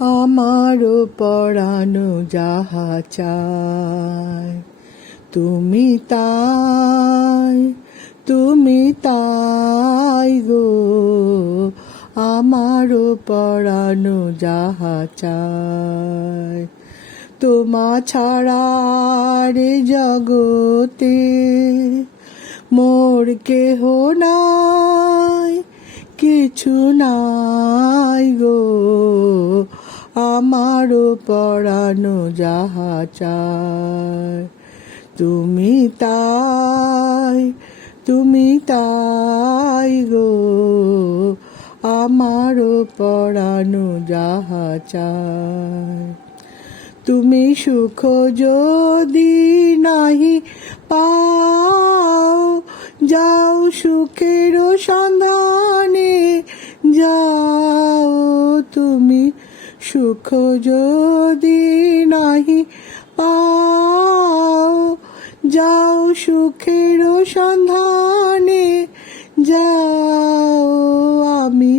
আমারও পরানো যাহা চায়, তুমি তাই, তুমি তাই গো। আমারও পরানো যাহা চায়, তোমা ছাড়া রে জগতে মোর কেহ নাই, কিছু নাই গো। আমারও পরানো যাহা চায়, তুমি তাই, তুমি তাই গো। আমারও পরানো যাহা চায়, তুমি সুখ যদি নাহি পাও, যাও সুখের সন্ধানে যাও। তুমি সুখ যদি নাহি পাও, যাও সুখের সন্ধানে যাও। আমি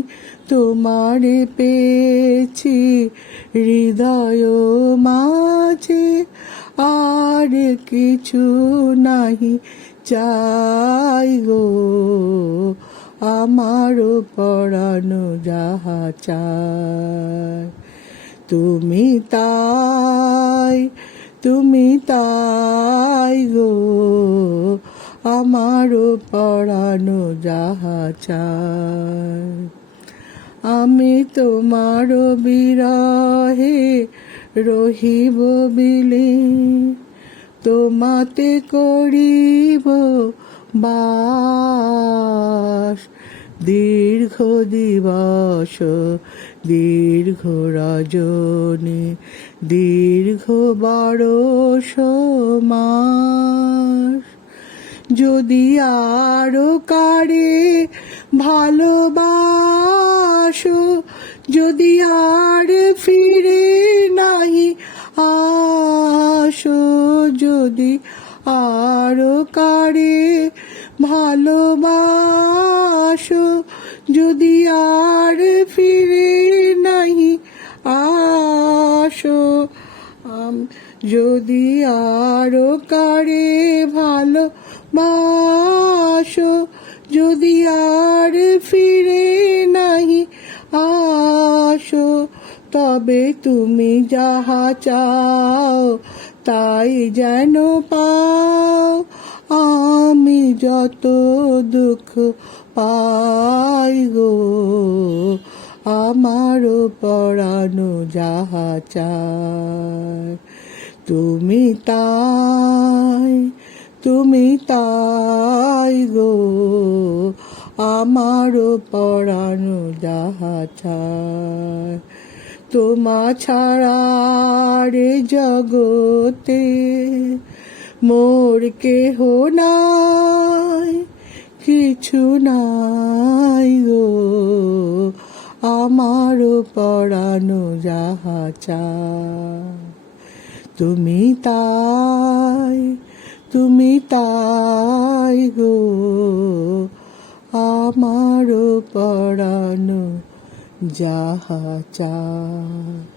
তোমারে পেয়েছি হৃদয় মাঝে, আর কিছু নাহি চাই গো। আমারও পরানো যাহা চায়, তুমি তাই, তুমি তাই গো। আমারও পরানো যাহা চায়, আমি তোমার বিরহে রহিব বিলীন, তোমাতে করিব বাস। দীর্ঘ দিবস দীর্ঘ রজনী, দীর্ঘ বরষ মাস। যদি আরো কারে ভালোবাসো, যদি আর ফিরে নাহি আসো, যদি আরো কারে ভালোবাসো, যদি আর ফিরে নাহি আসো। যদি আরো কারে ভালোবাসো, যদি আর ফিরে নাহি আসো, তবে তুমি যাহা চাও তাই যেন পাও। আমি যত দুঃখ পাই গো, আমারও পরানো যাহা চায়, তুমি তাই, তুমি তাই গো। আমারও পরানো যাহা চায়, তোমা ছাড়া রে জগতে মোর কেহ নাই, কিছু নাই গো। আমারও পরানো যাহা চায়, তুমি তাই, তুমি তাই গো। আমারও পরানো যাহা চায়।